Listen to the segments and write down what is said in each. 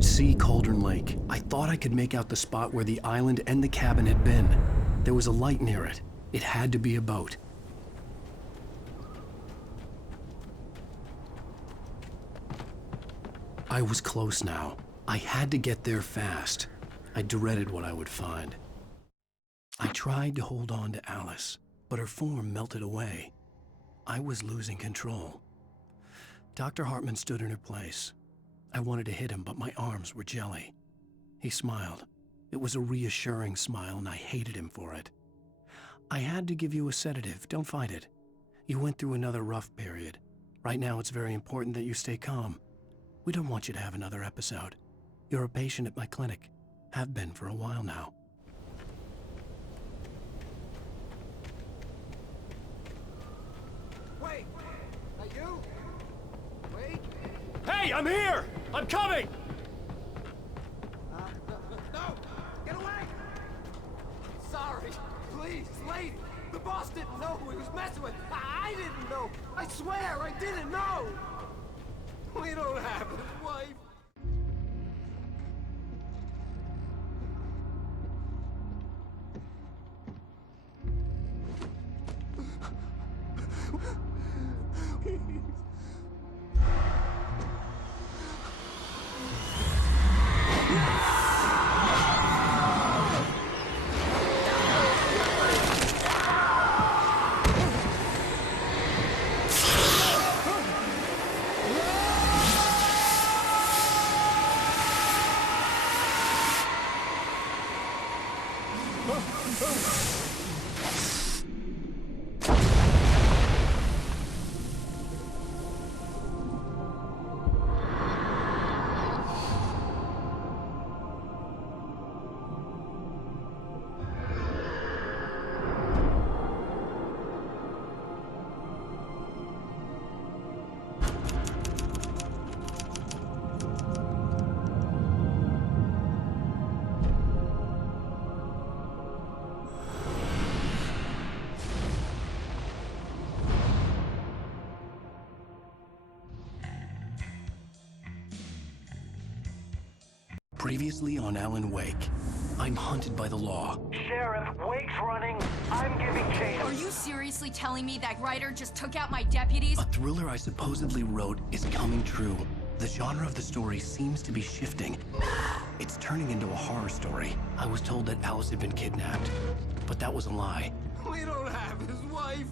could see Cauldron Lake. I thought I could make out the spot where the island and the cabin had been. There was a light near it. It had to be a boat. I was close now. I had to get there fast. I dreaded what I would find. I tried to hold on to Alice, but her form melted away. I was losing control. Dr. Hartman stood in her place. I wanted to hit him, but my arms were jelly. He smiled. It was a reassuring smile, and I hated him for it. I had to give you a sedative. Don't fight it. You went through another rough period. Right now, it's very important that you stay calm. We don't want you to have another episode. You're a patient at my clinic. Have been for a while now. Wait! Are you? Wait! Hey, I'm here! I'm coming! No! Get away! Sorry. Please, lady. The boss didn't know who he was messing with. I didn't know. I swear, I didn't know. We don't have his wife. Previously on Alan Wake, I'm hunted by the law. Sheriff, Wake's running. I'm giving chase. Are you seriously telling me that writer just took out my deputies? A thriller I supposedly wrote is coming true. The genre of the story seems to be shifting. It's turning into a horror story. I was told that Alice had been kidnapped, but that was a lie. We don't have his wife.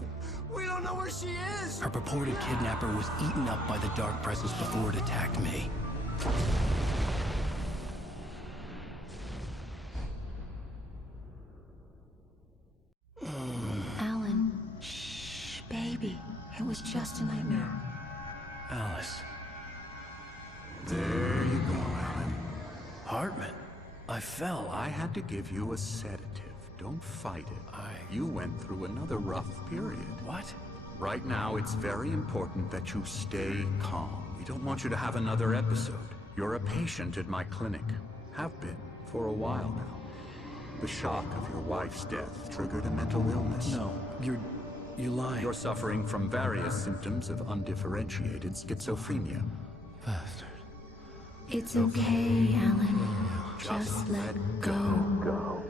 We don't know where she is. Her purported kidnapper was eaten up by the dark presence before it attacked me. Alan, shh, baby. It was just a nightmare. Alice. There you go, Alan. Hartman. I fell. I had to give you a sedative. Don't fight it. You went through another rough period. What? Right now, it's very important that you stay calm. We don't want you to have another episode. You're a patient at my clinic. Have been for a while now. The shock of your wife's death triggered a mental illness. No, you lied. You're suffering from various symptoms of undifferentiated schizophrenia. Bastard. It's okay, Alan. Just let go.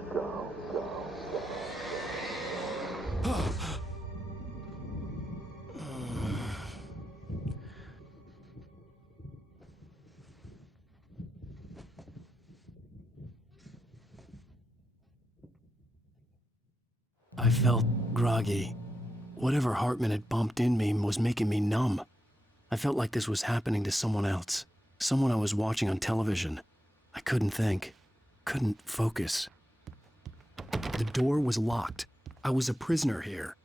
I felt groggy. Whatever Hartman had bumped in me was making me numb. I felt like this was happening to someone else. Someone I was watching on television. I couldn't think. Couldn't focus. The door was locked. I was a prisoner here.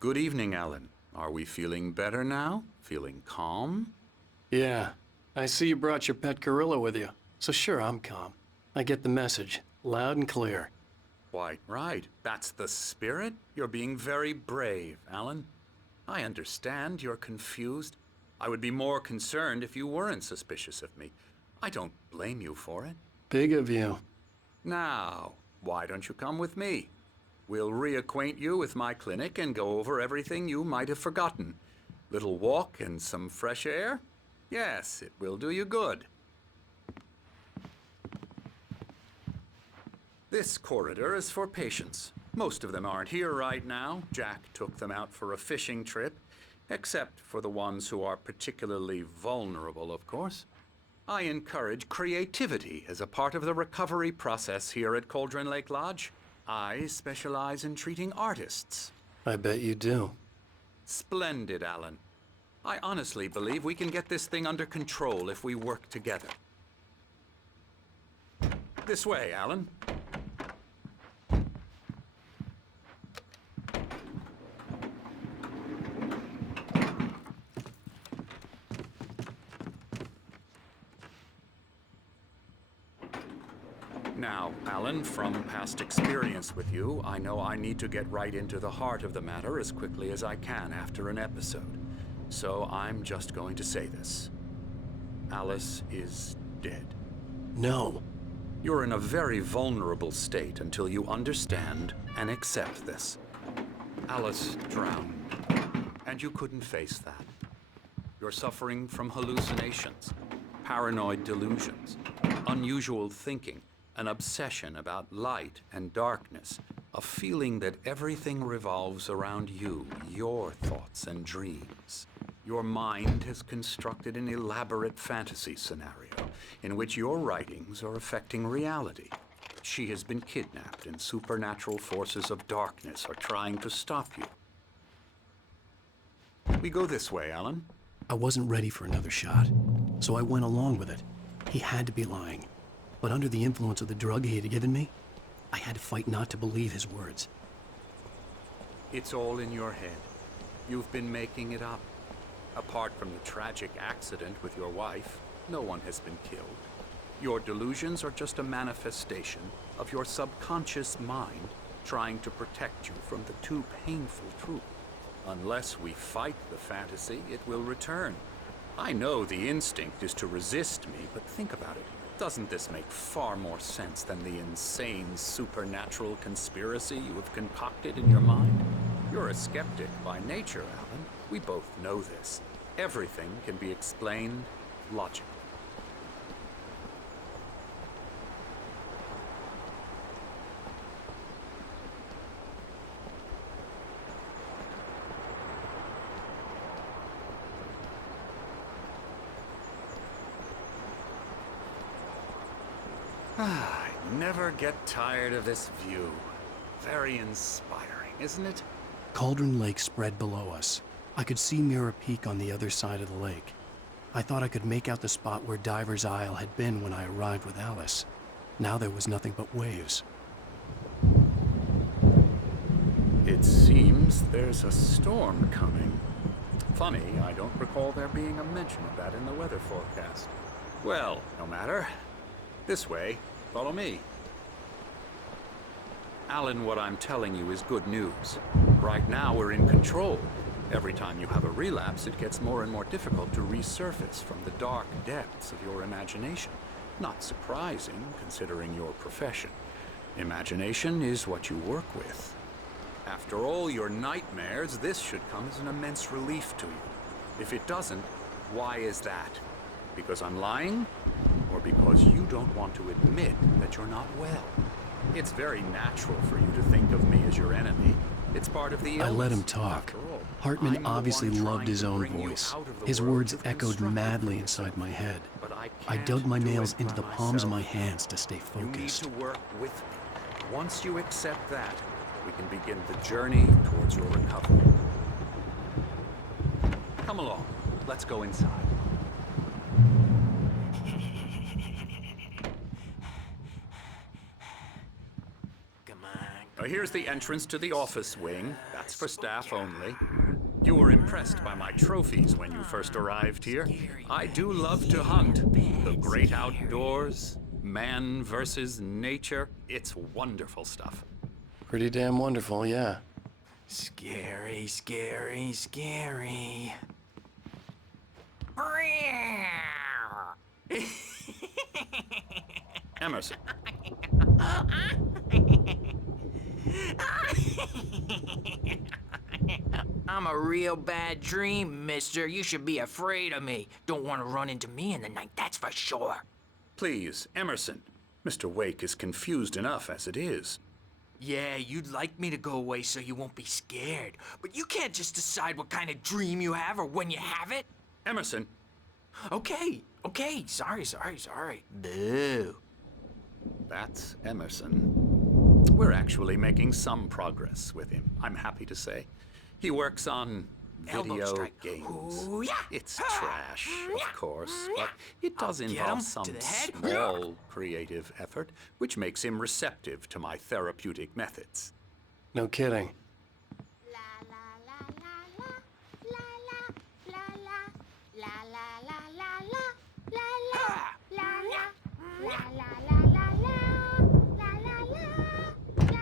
Good evening, Alan. Are we feeling better now? Feeling calm? Yeah. I see you brought your pet gorilla with you. So sure, I'm calm. I get the message. Loud and clear. Quite right. That's the spirit. You're being very brave, Alan. I understand you're confused. I would be more concerned if you weren't suspicious of me. I don't blame you for it. Big of you. Now, why don't you come with me? We'll reacquaint you with my clinic and go over everything you might have forgotten. Little walk and some fresh air? Yes, it will do you good. This corridor is for patients. Most of them aren't here right now. Jack took them out for a fishing trip, except for the ones who are particularly vulnerable, of course. I encourage creativity as a part of the recovery process here at Cauldron Lake Lodge. I specialize in treating artists. I bet you do. Splendid, Alan. I honestly believe we can get this thing under control if we work together. This way, Alan. Now, Alan, from past experience with you, I know I need to get right into the heart of the matter as quickly as I can after an episode. So I'm just going to say this. Alice is dead. No. You're in a very vulnerable state until you understand and accept this. Alice drowned, and you couldn't face that. You're suffering from hallucinations, paranoid delusions, unusual thinking, an obsession about light and darkness, a feeling that everything revolves around you, your thoughts and dreams. Your mind has constructed an elaborate fantasy scenario in which your writings are affecting reality. She has been kidnapped and supernatural forces of darkness are trying to stop you. We go this way, Alan. I wasn't ready for another shot, so I went along with it. He had to be lying. But under the influence of the drug he had given me, I had to fight not to believe his words. It's all in your head. You've been making it up. Apart from the tragic accident with your wife, no one has been killed. Your delusions are just a manifestation of your subconscious mind trying to protect you from the too painful truth. Unless we fight the fantasy, it will return. I know the instinct is to resist me, but think about it. Doesn't this make far more sense than the insane supernatural conspiracy you have concocted in your mind? You're a skeptic by nature, Alan. We both know this. Everything can be explained logically. I never get tired of this view. Very inspiring, isn't it? Cauldron Lake spread below us. I could see Mirror Peak on the other side of the lake. I thought I could make out the spot where Diver's Isle had been when I arrived with Alice. Now there was nothing but waves. It seems there's a storm coming. Funny, I don't recall there being a mention of that in the weather forecast. Well, no matter. This way. Follow me. Alan, what I'm telling you is good news. Right now, we're in control. Every time you have a relapse, it gets more and more difficult to resurface from the dark depths of your imagination. Not surprising, considering your profession. Imagination is what you work with. After all your nightmares, this should come as an immense relief to you. If it doesn't, why is that? Because I'm lying? Or because you don't want to admit that you're not well? It's very natural for you to think of me as your enemy. It's part of the illness. I let him talk. After all, Hartman I'm the obviously one loved trying his to own bring you voice. out of the His world words you've echoed constructed madly for inside my yourself. head. But I can't dug my do nails it into by the palms of my myself. hands to stay You need focused. to work with me. Once you accept that, we can begin the journey towards your recovery. Come along. Let's go inside. Here's the entrance to the office wing. That's for staff only. You were impressed by my trophies when you first arrived here. I do love to hunt. The great outdoors, man versus nature. It's wonderful stuff. Pretty damn wonderful, yeah. Scary, scary, scary. Emerson. I'm a real bad dream, mister. You should be afraid of me. Don't want to run into me in the night, that's for sure. Please, Emerson. Mr. Wake is confused enough as it is. Yeah, you'd like me to go away so you won't be scared. But you can't just decide what kind of dream you have or when you have it. Emerson, Okay. Sorry. Boo. that's Emerson. We're actually making some progress with him, I'm happy to say. He works on Elbow video strike. games. Ooh, yeah. It's trash, of course, but it does I'll get involve him some to the head. small creative effort, which makes him receptive to my therapeutic methods. No kidding.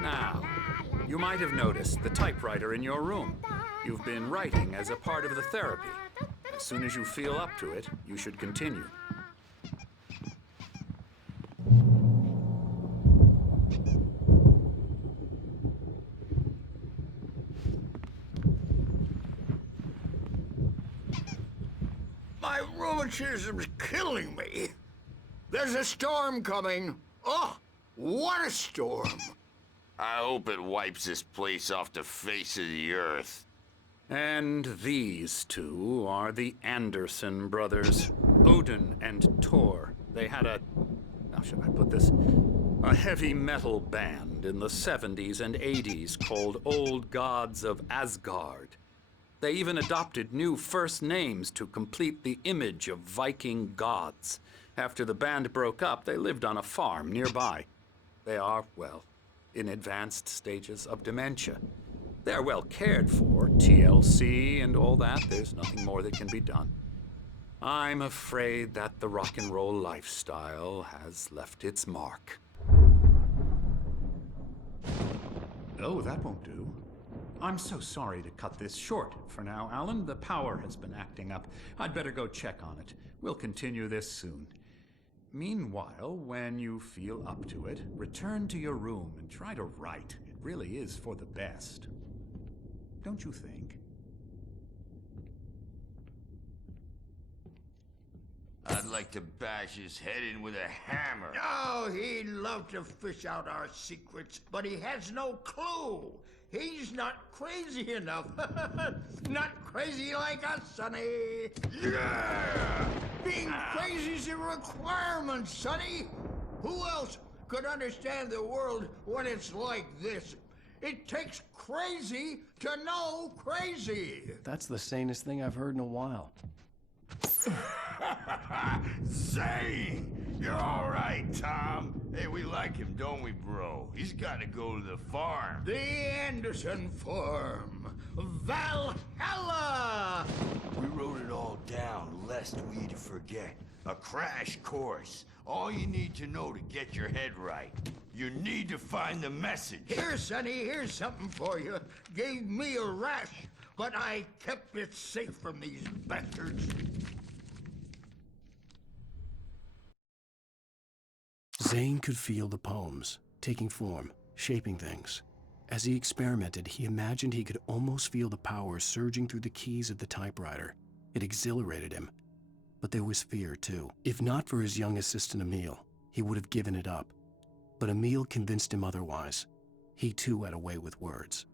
Now, you might have noticed the typewriter in your room. You've been writing as a part of the therapy. As soon as you feel up to it, you should continue. My rheumatism's killing me. There's a storm coming. Oh, what a storm. I hope it wipes this place off the face of the earth. And these two are the Anderson brothers, Odin and Tor. They had how should I put this? A heavy metal band in the 70s and 80s called Old Gods of Asgard. They even adopted new first names to complete the image of Viking gods. After the band broke up, they lived on a farm nearby. They are, well, in advanced stages of dementia. They're well cared for, TLC and all that. There's nothing more that can be done. I'm afraid that the rock and roll lifestyle has left its mark. Oh, that won't do. I'm so sorry to cut this short for now, Alan. The power has been acting up. I'd better go check on it. We'll continue this soon. Meanwhile, when you feel up to it, return to your room and try to write. It really is for the best. Don't you think? I'd like to bash his head in with a hammer. Oh, he'd love to fish out our secrets, but he has no clue. He's not crazy enough. Not crazy like us, Sonny. Yeah! Being crazy's a requirement, Sonny. Who else could understand the world when it's like this? It takes crazy to know crazy. That's the sanest thing I've heard in a while. Zane! You're all right, Tom. Hey, we like him, don't we, bro? He's got to go to the farm. The Anderson Farm. Valhalla! We wrote it all down, lest we forget. A crash course. All you need to know to get your head right. You need to find the message. Here, Sonny, here's something for you. Gave me a rash, but I kept it safe from these bastards. Zane could feel the poems, taking form, shaping things. As he experimented, he imagined he could almost feel the power surging through the keys of the typewriter. It exhilarated him. But there was fear, too. If not for his young assistant Emil, he would have given it up. But Emil convinced him otherwise. He, too, had a way with words.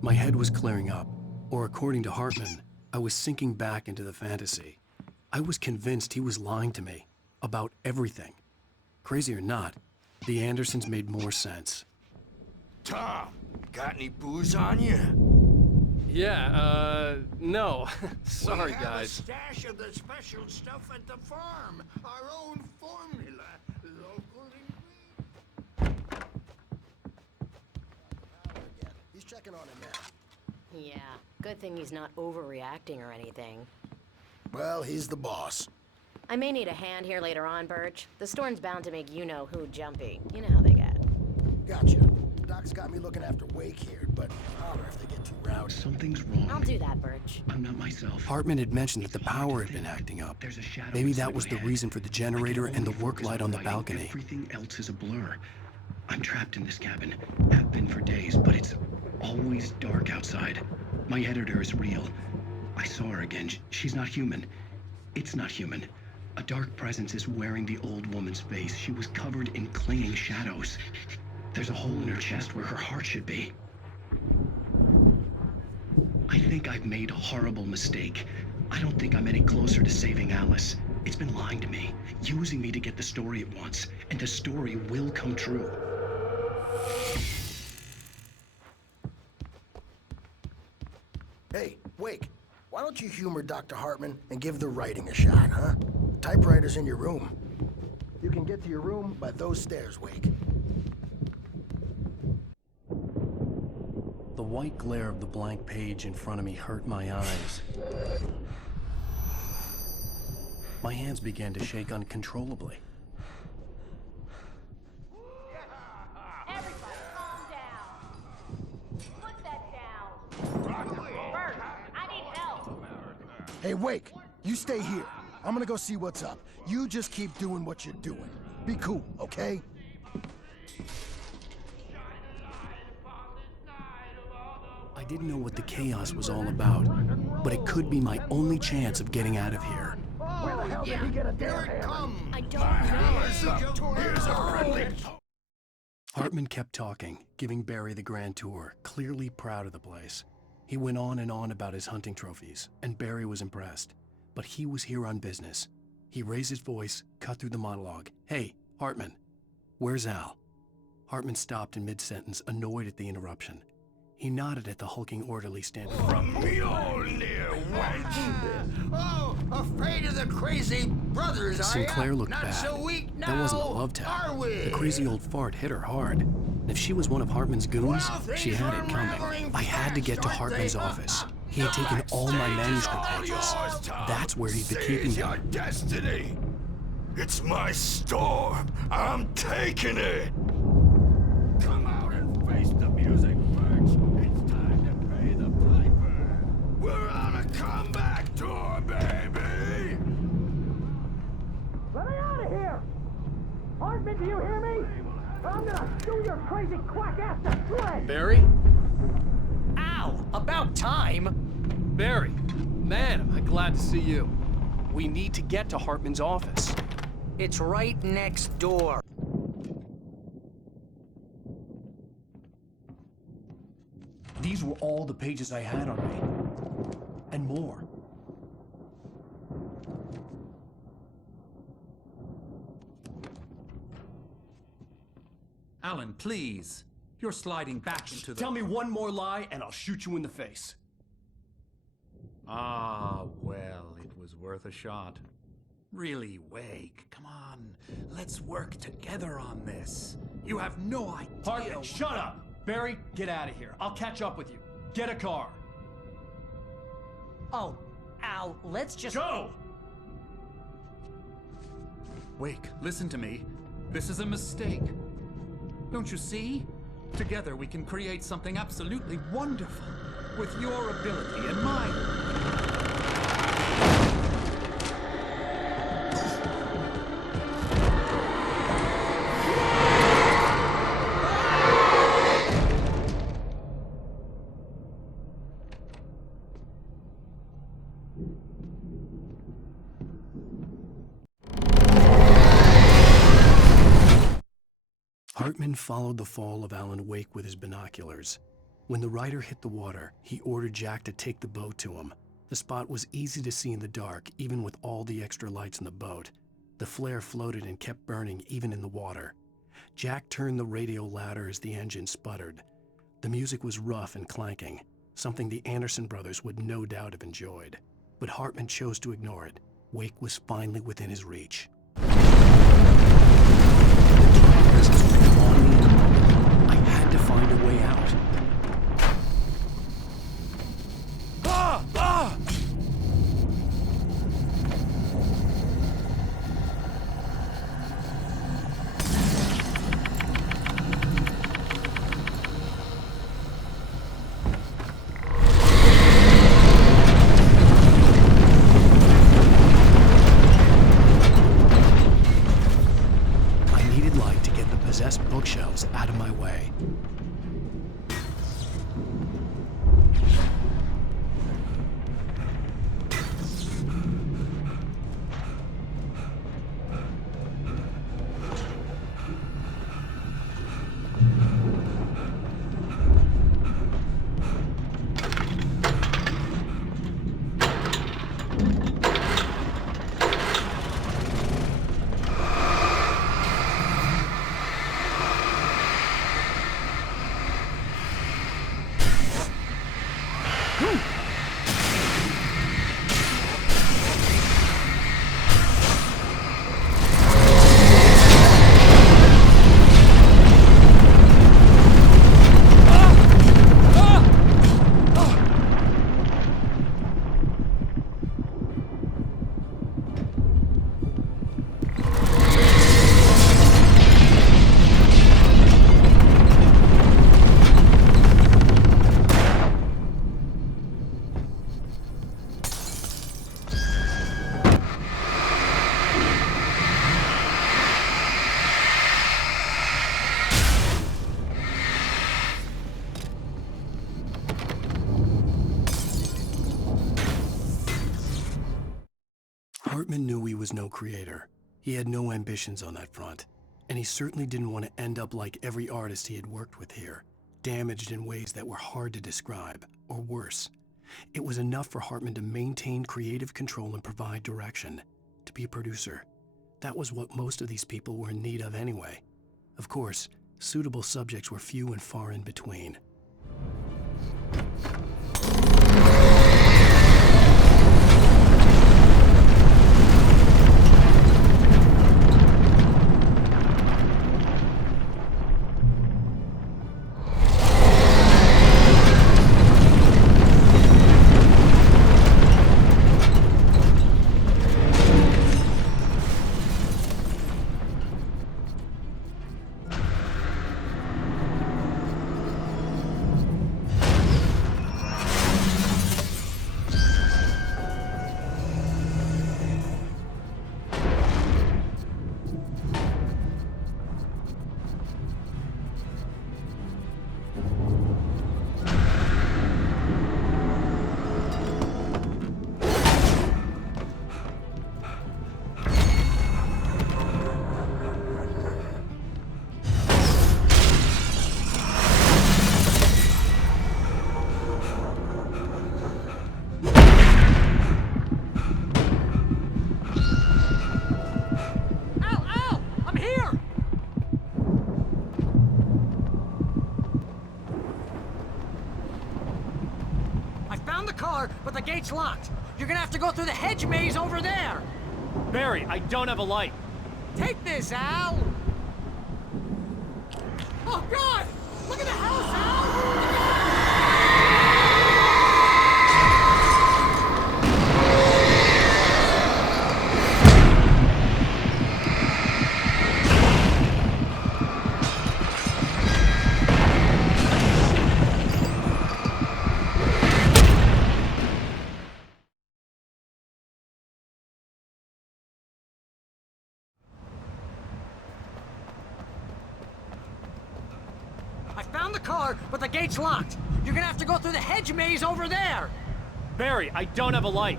My head was clearing up, or according to Hartman, I was sinking back into the fantasy. I was convinced he was lying to me about everything. Crazy or not, the Andersons made more sense. Tom, got any booze on you? Yeah, no. Sorry, we have guys. a stash of the special stuff at the farm. Our own formula. Local ingredients. He's checking on him now. Yeah, good thing he's not overreacting or anything. Well, he's the boss. I may need a hand here later on, Birch. The storm's bound to make you-know-who jumpy. You know how they get. Gotcha. Doc's got me looking after Wake here, but holler if they get too rowdy. Something's wrong. I'll do that, Birch. I'm not myself. Hartman had mentioned that the power had been acting up. Maybe that was the reason for the generator and the work light on the balcony. Everything else is a blur. I'm trapped in this cabin. Have been for days, but it's always dark outside. My editor is real. I saw her again. She's not human. It's not human. A dark presence is wearing the old woman's face. She was covered in clinging shadows. There's a hole in her chest where her heart should be. I think I've made a horrible mistake. I don't think I'm any closer to saving Alice. It's been lying to me, using me to get the story it wants, and the story will come true. Hey, Wake, why don't you humor Dr. Hartman and give the writing a shot, huh? Typewriter's in your room. You can get to your room by those stairs, Wake. The white glare of the blank page in front of me hurt my eyes. My hands began to shake uncontrollably. Everybody, calm down. Put that down. Bert, I need help. Hey, Wake, you stay here. I'm gonna go see what's up. You just keep doing what you're doing. Be cool, okay? I didn't know what the chaos was all about, but it could be my only chance of getting out of here. Where the hell did he get a damn hammer? I don't know. Here's a friendly... Hartman kept talking, giving Barry the grand tour, clearly proud of the place. He went on and on about his hunting trophies, and Barry was impressed. But he was here on business. He raised his voice, cut through the monologue. Hey, Hartman, where's Al? Hartman stopped in mid-sentence, annoyed at the interruption. He nodded at the hulking orderly standing From Mjolnir, wench! Oh, afraid of the crazy brothers, are Sinclair ya? looked Not bad. so weak now, That wasn't a love are tap. we? The crazy old fart hit her hard. And if she was one of Hartman's goons, Well, she things had are it coming. unraveling I had to get to fast, aren't Hartman's they? office. He had taken all my manuscript pages. That's where he'd been keeping Seize your them. destiny. It's my storm. I'm taking it. Come out and face the music, Birch. It's time to pay the piper. We're on a comeback tour, baby. Let me out of here! Hartman, do you hear me? I'm gonna do your crazy quack ass to shreds! Barry? Ow! About time! Barry, man, am I glad to see you. We need to get to Hartman's office. It's right next door. These were all the pages I had on me. And more. Alan, please. You're sliding back into the... Tell me one more lie and I'll shoot you in the face. Ah, well, it was worth a shot. Really, Wake, come on. Let's work together on this. You have no idea... Hartman, shut up! Barry, get out of here. I'll catch up with you. Get a car. Oh, Al, let's just... Go! Wake, listen to me. This is a mistake. Don't you see? Together we can create something absolutely wonderful. With your ability and mine. Hartman followed the fall of Alan Wake with his binoculars. When the rider hit the water, he ordered Jack to take the boat to him. The spot was easy to see in the dark, even with all the extra lights in the boat. The flare floated and kept burning even in the water. Jack turned the radio louder as the engine sputtered. The music was rough and clanking, something the Anderson brothers would no doubt have enjoyed. But Hartman chose to ignore it. Wake was finally within his reach. I had to find a way out. Bookshelves out Hartman knew he was no creator. He had no ambitions on that front, and he certainly didn't want to end up like every artist he had worked with here, damaged in ways that were hard to describe, or worse. It was enough for Hartman to maintain creative control and provide direction, to be a producer. That was what most of these people were in need of anyway. Of course, suitable subjects were few and far in between. But the gate's locked. You're gonna have to go through the hedge maze over there. Barry, I don't have a light. Take this, Al. Oh, God! Look at the house, Al! Found the car, but the gate's locked. You're gonna have to go through the hedge maze over there. Barry, I don't have a light.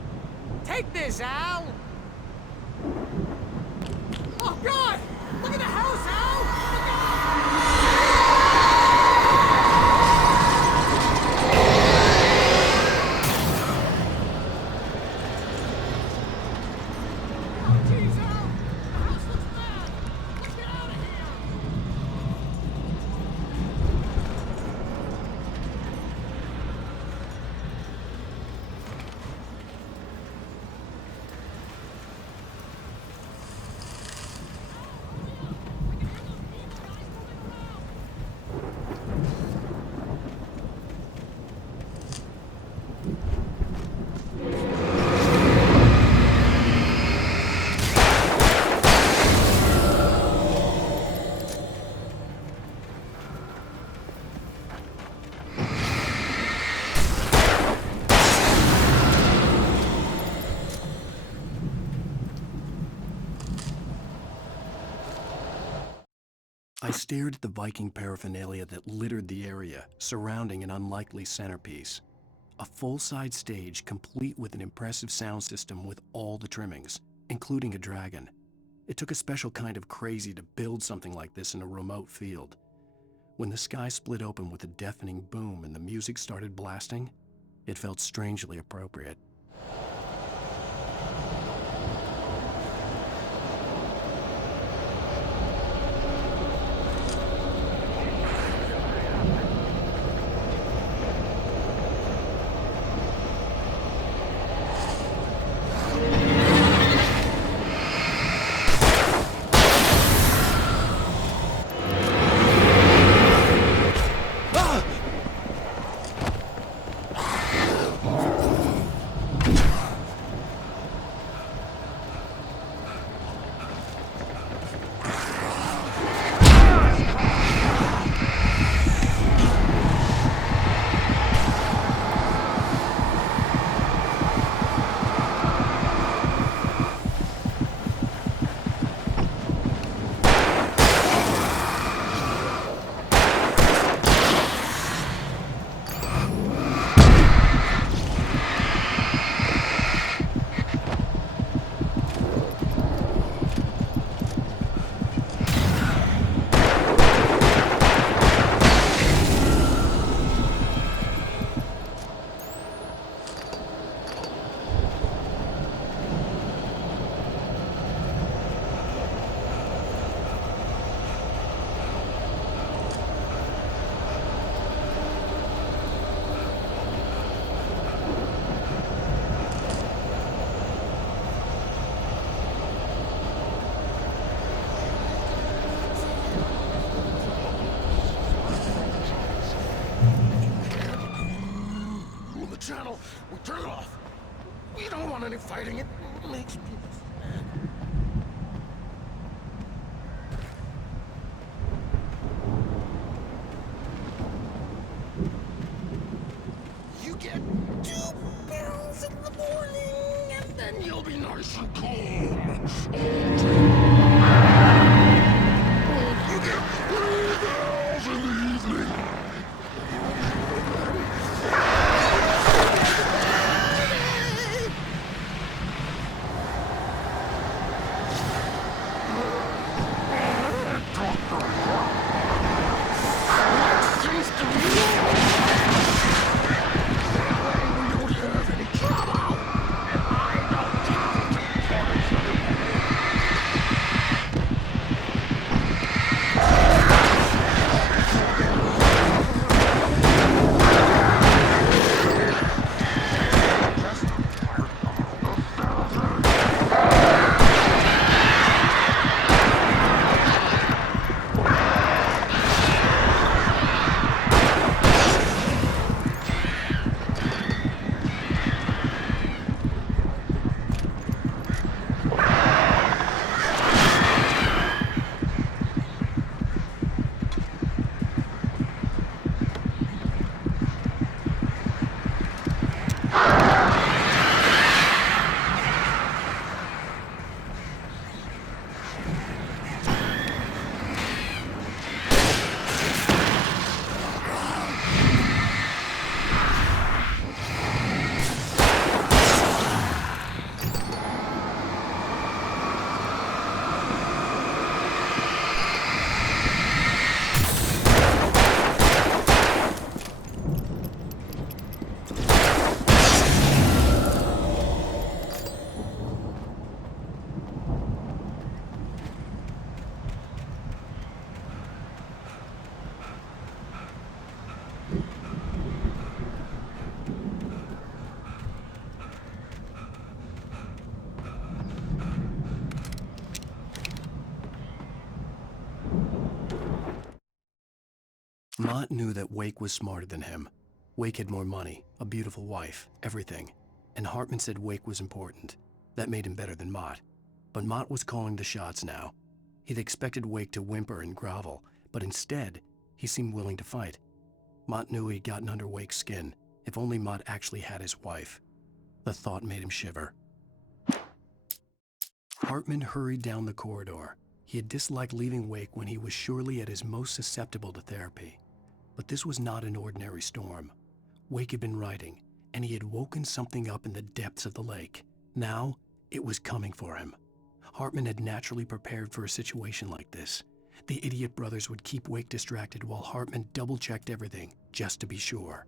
Take this, Al. Oh, God! Look at the house, Al! I stared at the Viking paraphernalia that littered the area, surrounding an unlikely centerpiece. A full-size stage complete with an impressive sound system with all the trimmings, including a dragon. It took a special kind of crazy to build something like this in a remote field. When the sky split open with a deafening boom and the music started blasting, it felt strangely appropriate. Turn it off. We don't want any fighting. It makes people sad. You get 2 pills in the morning, and then you'll be nice and calm. You get 3 pills in the evening. Mott knew that Wake was smarter than him. Wake had more money, a beautiful wife, everything. And Hartman said Wake was important. That made him better than Mott. But Mott was calling the shots now. He'd expected Wake to whimper and grovel, but instead, he seemed willing to fight. Mott knew he'd gotten under Wake's skin. If only Mott actually had his wife. The thought made him shiver. Hartman hurried down the corridor. He had disliked leaving Wake when he was surely at his most susceptible to therapy. But this was not an ordinary storm. Wake had been writing, and he had woken something up in the depths of the lake. Now, it was coming for him. Hartman had naturally prepared for a situation like this. The idiot brothers would keep Wake distracted while Hartman double-checked everything, just to be sure.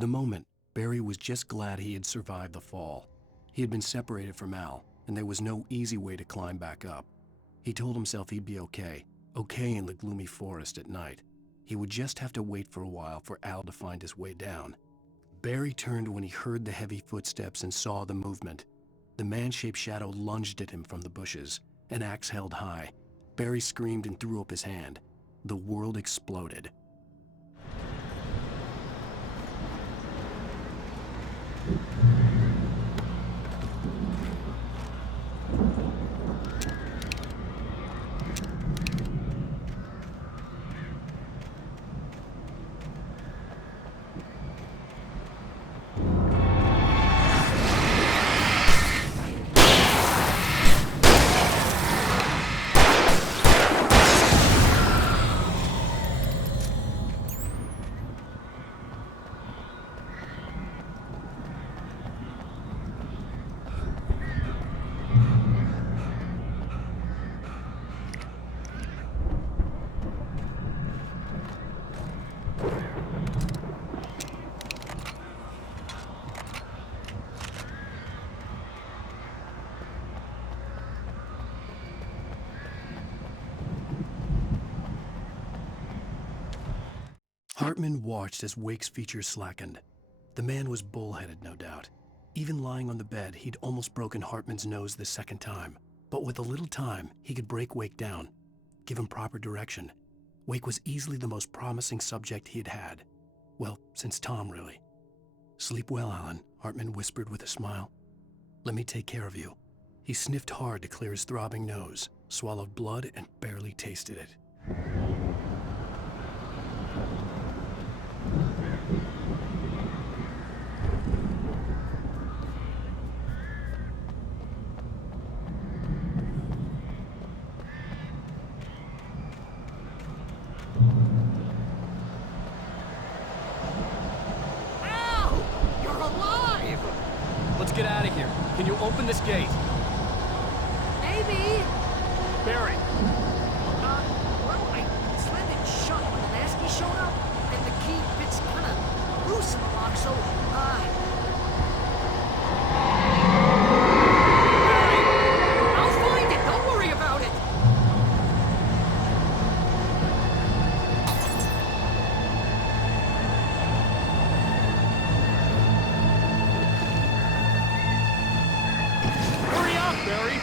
the moment, Barry was just glad he had survived the fall. He had been separated from Al, and there was no easy way to climb back up. He told himself he'd be okay in the gloomy forest at night. He would just have to wait for a while for Al to find his way down. Barry turned when he heard the heavy footsteps and saw the movement. The man-shaped shadow lunged at him from the bushes, an axe held high. Barry screamed and threw up his hand. The world exploded. Hartman watched as Wake's features slackened. The man was bullheaded, no doubt. Even lying on the bed, he'd almost broken Hartman's nose the second time. But with a little time, he could break Wake down, give him proper direction. Wake was easily the most promising subject he'd had. Well, since Tom, really. "Sleep well, Alan," Hartman whispered with a smile. "Let me take care of you." He sniffed hard to clear his throbbing nose, swallowed blood, and barely tasted it. Let's get out of here. Can you open this gate? Maybe. Barry! Well, I slammed it shut when the Nasty showed up, and the key fits kind of loose in the lock, so, Barry! I'll find it! Don't worry about it! Hurry up, Barry!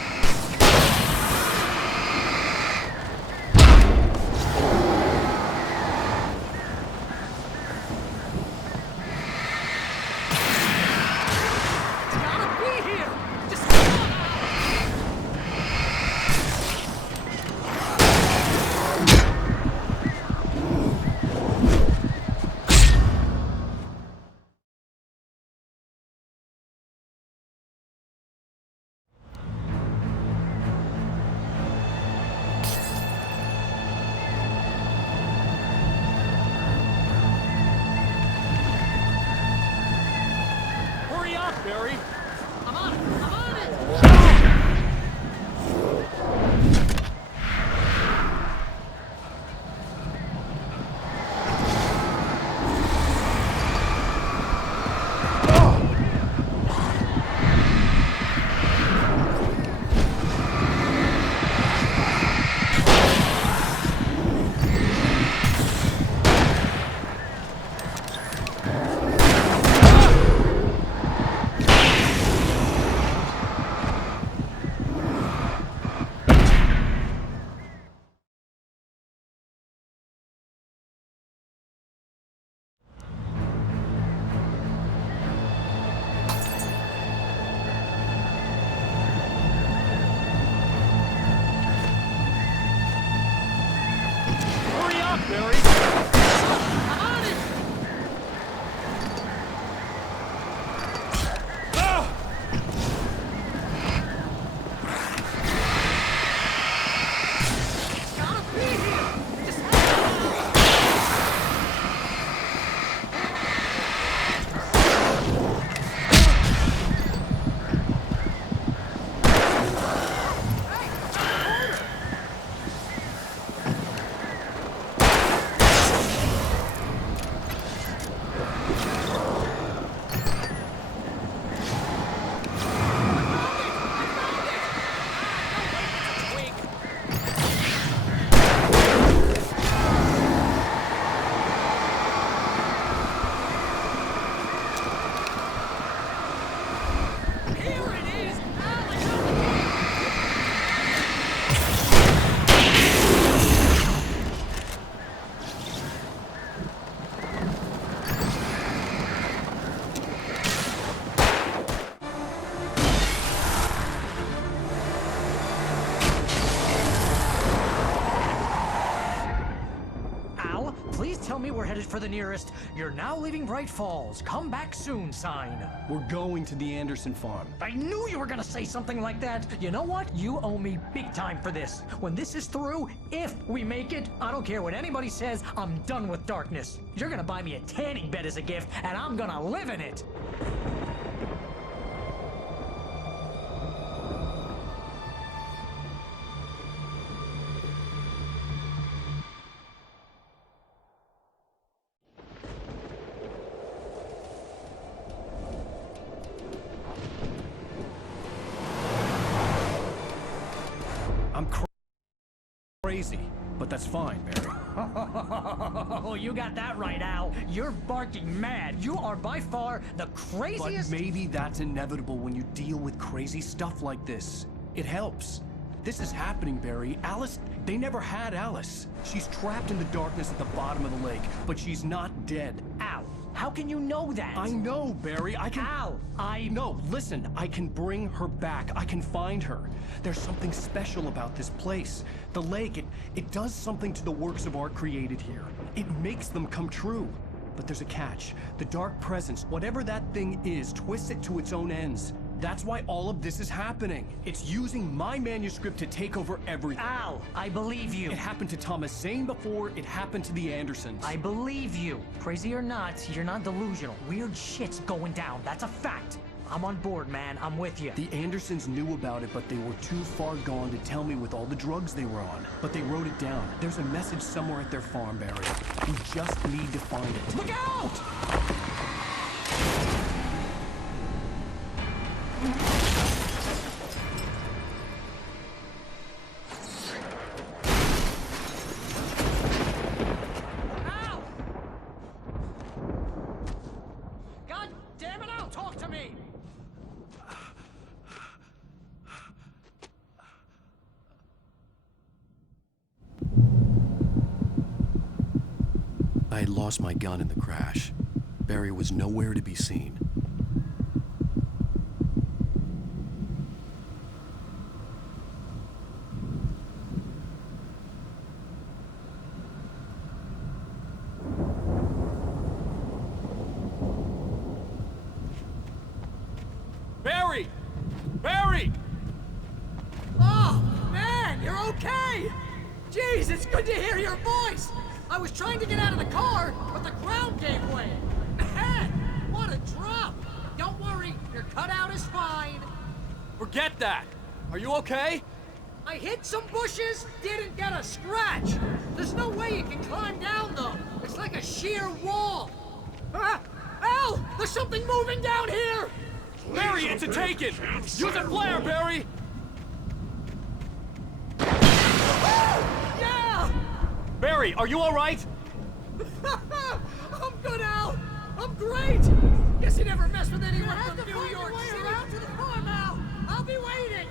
Barry! I'm on it! I'm on it! Barry! I'm on it! Gotta be here! Just Al, please tell me we're headed for the nearest "You're now leaving Bright Falls. Come back soon" sign. We're going to the Anderson farm. I knew you were gonna say something like that. You know what? You owe me big time for this. When this is through, if we make it, I don't care what anybody says, I'm done with darkness. You're gonna buy me a tanning bed as a gift, and I'm gonna live in it. I'm crazy, but that's fine, Barry. Oh, you got that right, Al. You're barking mad. You are by far the craziest... But maybe that's inevitable when you deal with crazy stuff like this. It helps. This is happening, Barry. Alice, they never had Alice. She's trapped in the darkness at the bottom of the lake, but she's not dead. Al, how can you know that? I know, Barry. I can... Al, No, listen. I can bring her back. I can find her. There's something special about this place. The lake, it does something to the works of art created here. It makes them come true. But there's a catch. The dark presence, whatever that thing is, twists it to its own ends. That's why all of this is happening. It's using my manuscript to take over everything. Al, I believe you. It happened to Thomas Zane before, it happened to the Andersons. I believe you. Crazy or not, you're not delusional. Weird shit's going down. That's a fact. I'm on board, man. I'm with you. The Andersons knew about it, but they were too far gone to tell me with all the drugs they were on. But they wrote it down. There's a message somewhere at their farm, Barry. We just need to find it. Look out! Ow! God damn it, Al, talk to me! I had lost my gun in the crash. Barry was nowhere to be seen. Barry! Barry! Oh, man, you're okay! Jeez, it's good to hear your voice! I was trying to get out of the car, but the ground gave way. Man, what a drop! Don't worry, your cutout is fine. Forget that! Are you okay? I hit some bushes, didn't get a scratch. There's no way you can climb down, though. It's like a sheer wall. Ah! Al! There's something moving down here! Barry, it's a taken! Use a flare, Barry! Yeah! Barry, are you alright? I'm good, Al! I'm great! Guess you never mess with anyone from New York City. Around to the farm, Al! I'll be waiting!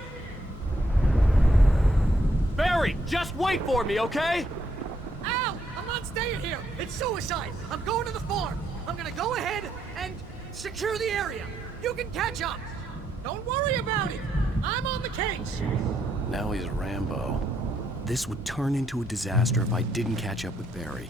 Barry, just wait for me, okay? Al! I'm not staying here! It's suicide! I'm going to the farm! I'm gonna go ahead and secure the area! You can catch up! Don't worry about it! I'm on the case! Now he's Rambo. This would turn into a disaster if I didn't catch up with Barry.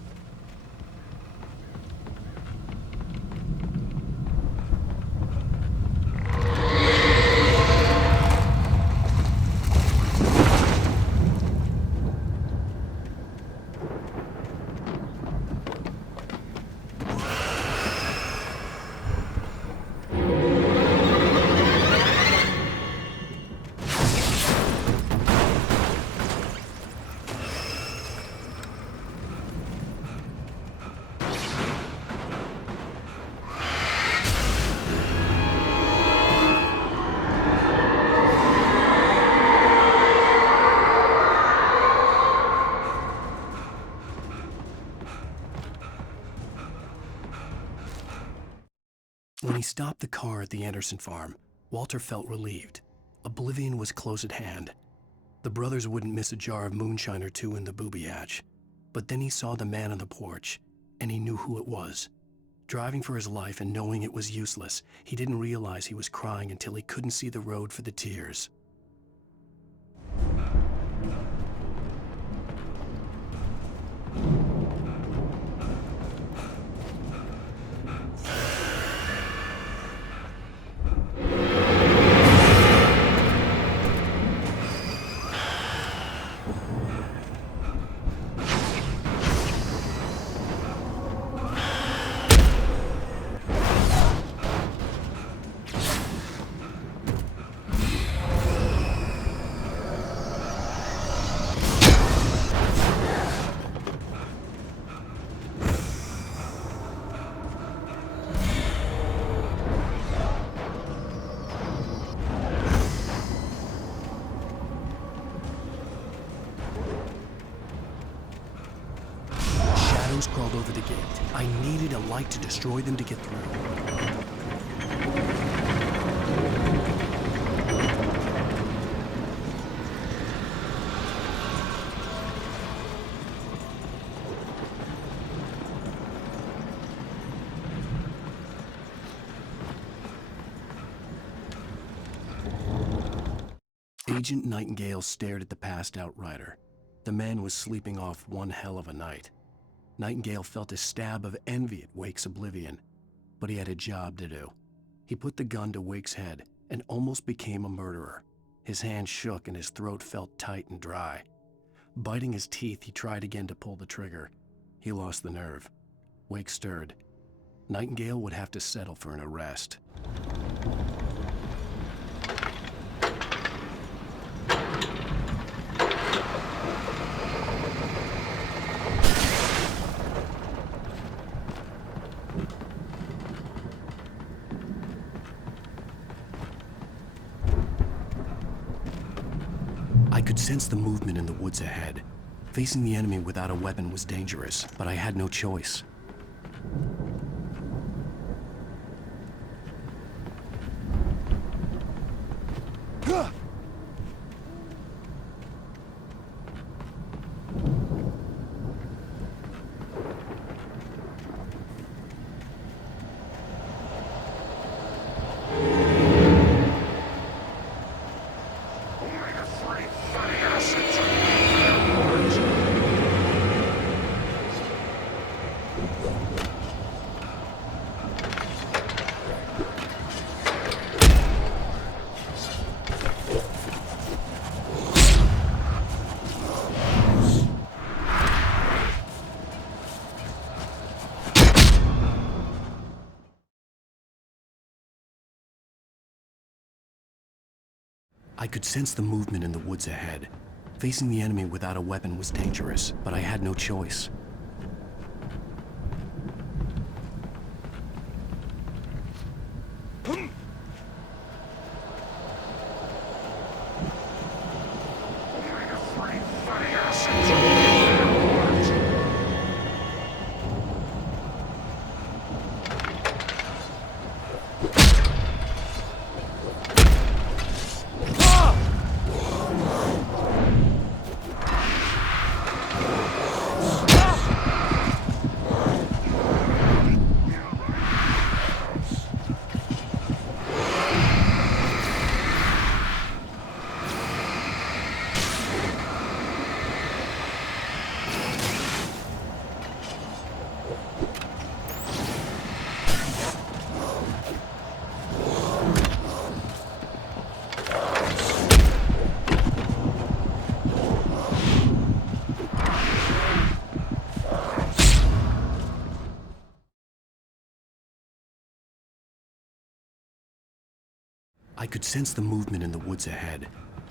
When he stopped the car at the Anderson farm, Walter felt relieved. Oblivion was close at hand. The brothers wouldn't miss a jar of moonshine or two in the booby hatch. But then he saw the man on the porch, and he knew who it was. Driving for his life and knowing it was useless, he didn't realize he was crying until he couldn't see the road for the tears. shadows crawled over the gate. I needed a light to destroy them to get through. Agent Nightingale stared at the passed-out rider. The man was sleeping off one hell of a night. Nightingale felt a stab of envy at Wake's oblivion, but he had a job to do. He put the gun to Wake's head and almost became a murderer. His hand shook and his throat felt tight and dry. Biting his teeth, he tried again to pull the trigger. He lost the nerve. Wake stirred. Nightingale would have to settle for an arrest. I could sense the movement in the woods ahead. Facing the enemy without a weapon was dangerous, but I had no choice. I could sense the movement in the woods ahead. Facing the enemy without a weapon was dangerous, but I had no choice. I could sense the movement in the woods ahead.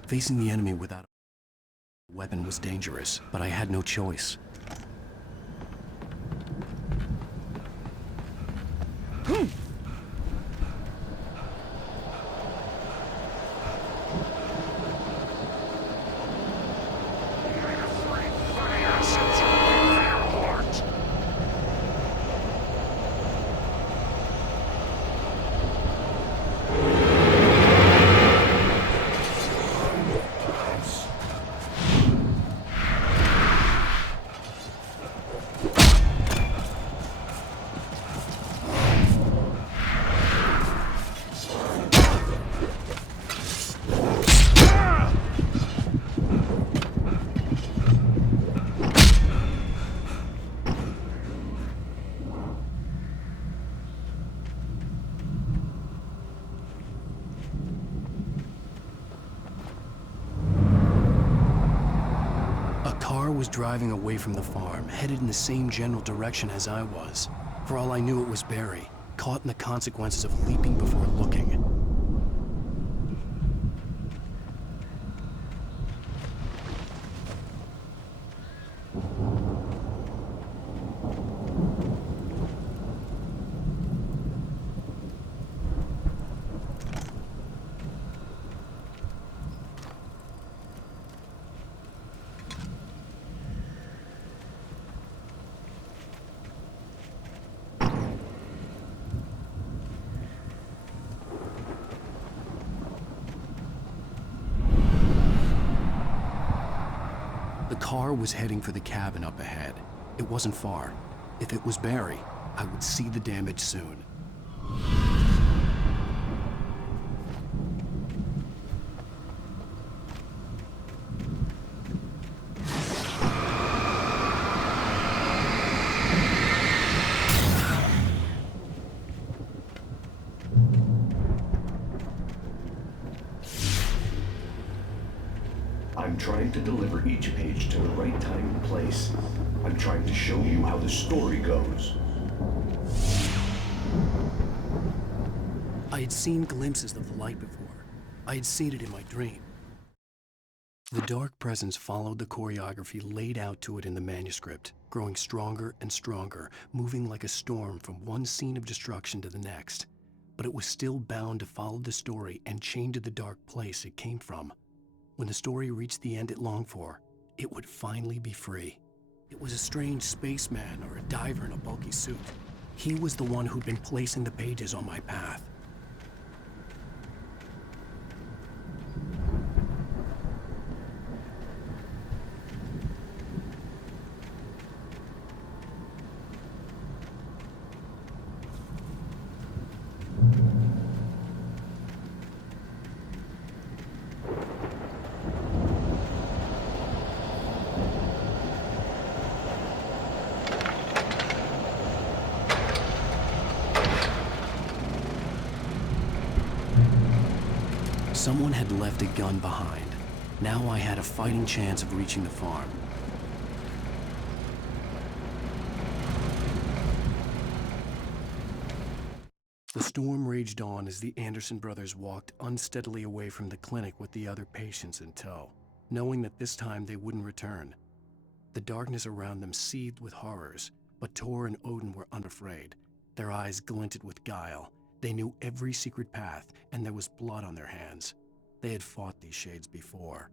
Facing the enemy without a weapon was dangerous, but I had no choice. Was driving away from the farm, headed in the same general direction as I was. For all I knew, it was Barry, caught in the consequences of leaping before looking. car was heading for the cabin up ahead. It wasn't far. If it was Barry, I would see the damage soon. I'm trying to deliver each page to the right time and place. I'm trying to show you how the story goes. I had seen glimpses of the light before. I had seen it in my dream. The dark presence followed the choreography laid out to it in the manuscript, growing stronger and stronger, moving like a storm from one scene of destruction to the next. But it was still bound to follow the story and chained to the dark place it came from. When the story reached the end it longed for, it would finally be free. It was a strange spaceman or a diver in a bulky suit. He was the one who'd been placing the pages on my path. Someone had left a gun behind. Now I had a fighting chance of reaching the farm. The storm raged on as the Anderson brothers walked unsteadily away from the clinic with the other patients in tow, knowing that this time they wouldn't return. The darkness around them seethed with horrors, but Tor and Odin were unafraid. Their eyes glinted with guile. They knew every secret path, and there was blood on their hands. They had fought these shades before.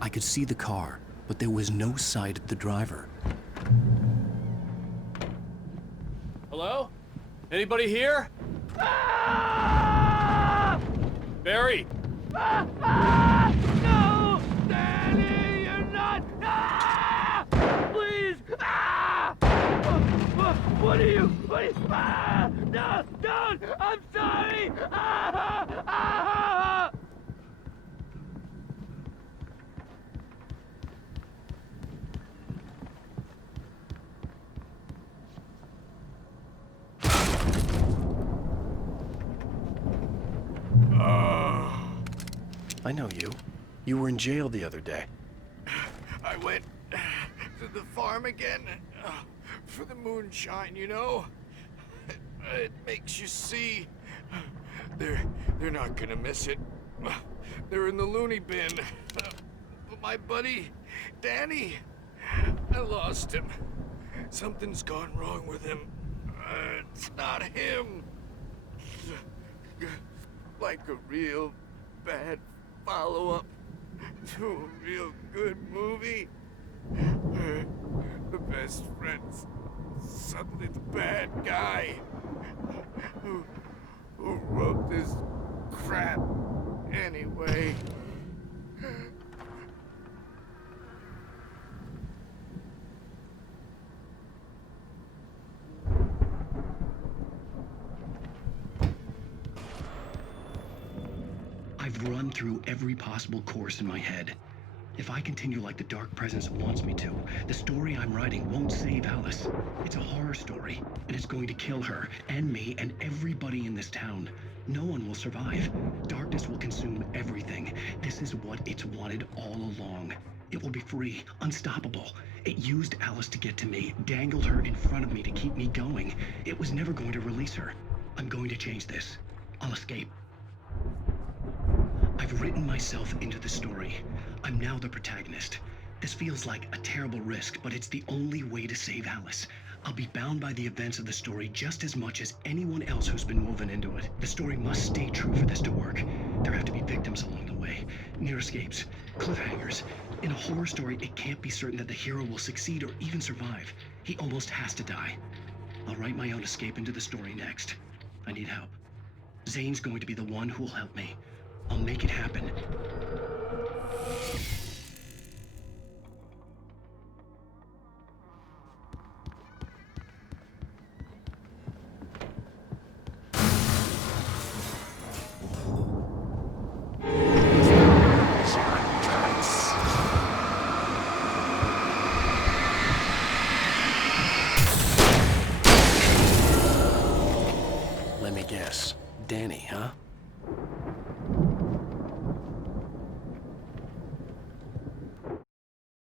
I could see the car, but there was no sight of the driver. Hello? Anybody here? Barry! No! Danny, you're not! Please! What are you? No! Don't! I'm sorry! I know you. You were in jail the other day. I went to the farm again for the moonshine, you know? It makes you see They're not gonna miss it. They're in the loony bin. But my buddy, Danny, I lost him. Something's gone wrong with him. It's not him. Like a real bad follow-up to a real good movie. The best friend's suddenly the bad guy who wrote this crap anyway. I've run through every possible course in my head. If I continue like the Dark Presence wants me to, the story I'm writing won't save Alice. It's a horror story, and it's going to kill her, and me, and everybody in this town. No one will survive. Darkness will consume everything. This is what it's wanted all along. It will be free, unstoppable. It used Alice to get to me, dangled her in front of me to keep me going. It was never going to release her. I'm going to change this. I'll escape. I've written myself into the story. I'm now the protagonist. This feels like a terrible risk, but it's the only way to save Alice. I'll be bound by the events of the story just as much as anyone else who's been woven into it. The story must stay true for this to work. There have to be victims along the way, near escapes, cliffhangers. In a horror story, it can't be certain that the hero will succeed or even survive. He almost has to die. I'll write my own escape into the story next. I need help. Zane's going to be the one who'll help me. I'll make it happen. Let me guess. Danny, huh?